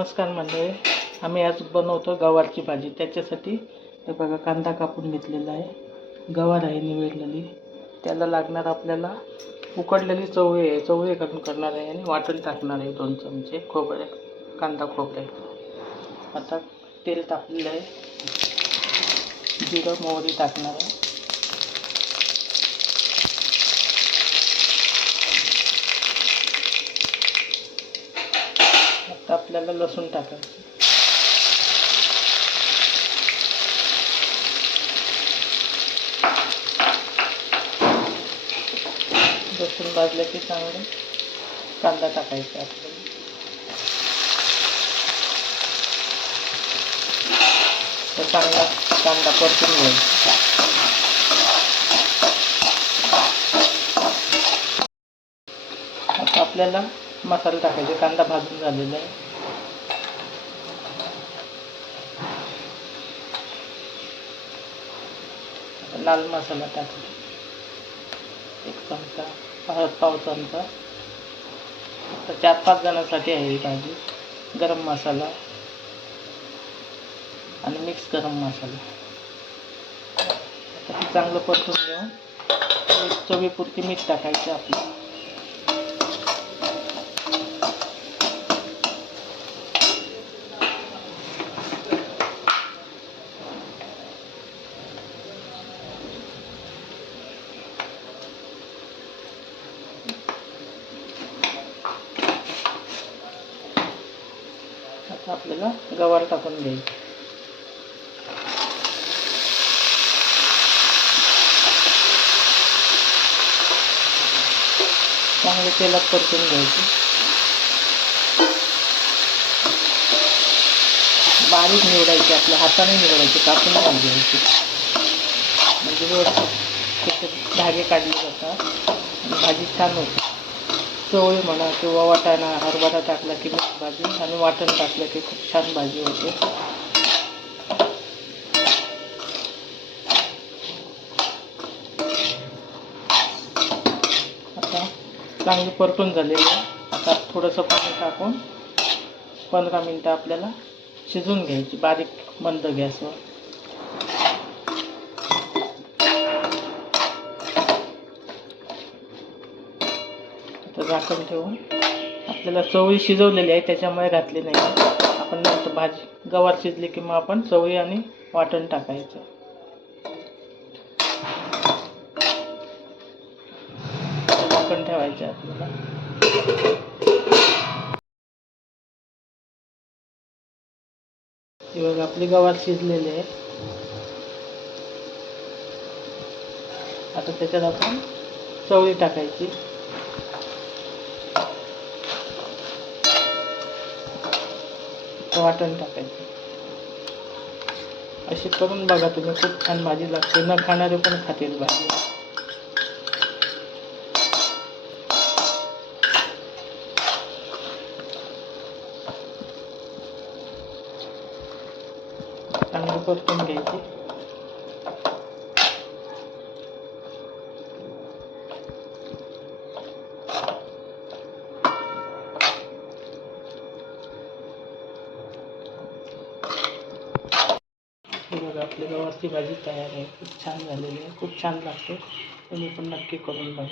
नमस्कार मंडळी, आम्ही आज बनवतो गवारची भाजी। त्याच्यासाठी हे बघा कांदा कापून घेतलेला आहे, गवार आहे निवडलेली, त्याला लागणार आपल्याला उकडलेली चवळी आहे, चवळी काढून करणार आहे आणि वाटण टाकणार आहे 2 चमचे खोबरे, कांदा खोबरे। आता तेल टाकलेलं आहे, जिरं मोहरी टाकणार आहे, आता आपल्याला लसूण टाकायचं, लसूण भाजलं की चांगलं कांदा टाकायचा आपल्याला, तर चांगला कांदा परतून घ्यायचा। आता आपल्याला मसाला टाकायचा, कांदा भाजून झालेला आहे, लाल मसाला टाकला 1 चमचा, हळद पाव चमचा, तर 4-5 जणांसाठी आहे ही भाजी, गरम मसाला आणि मिक्स गरम मसाला। आता हे चांगलं परतून घेऊन चवीपुरती मीठ टाकायचं आपलं, आता आपल्याला गवार टाकून घ्यायची, चांगले तेलात परतून घ्यायची, बारीक निवडायची, आपल्या हाताने निवडायची, कापून घ्यायची, म्हणजे व्यवस्थित त्याचे धागे काढले जातात आणि भाजी छान होते। चवळी म्हणा किंवा वाटाणा हरभरा टाकला की मिक्स भाजी आणि वाटण टाकलं की खूप छान भाजी होते। आता चांगली परतून झालेली आहे, आता थोडंसं पाणी टाकून 15 मिनटं आपल्याला शिजवून घ्यायची बारीक मंद गॅसवर। आता झाकण ठेवून आपल्याला चवळी शिजवलेली आहे त्याच्यामुळे घातली नाही, आपण नंतर भाजी गवार शिजली की मग आपण चवळी आणि वाटण टाकायचं। झाकण ठेवायचं आपल्याला, हे बघा आपली गवार शिजलेली आहे। आता त्याच्यात आपण चवळी टाकायची, वाटण टाकायचं, अशी करून बघा तुम्ही, खूप छान भाजी लागते, न खाणारे पण खातील भाजी। चांगली परतून घ्यायची, बघा आपली गवारची भाजी तयार आहे, खूप छान झालेली आहे, खूप छान लागते, तुम्ही पण नक्की करून बघा।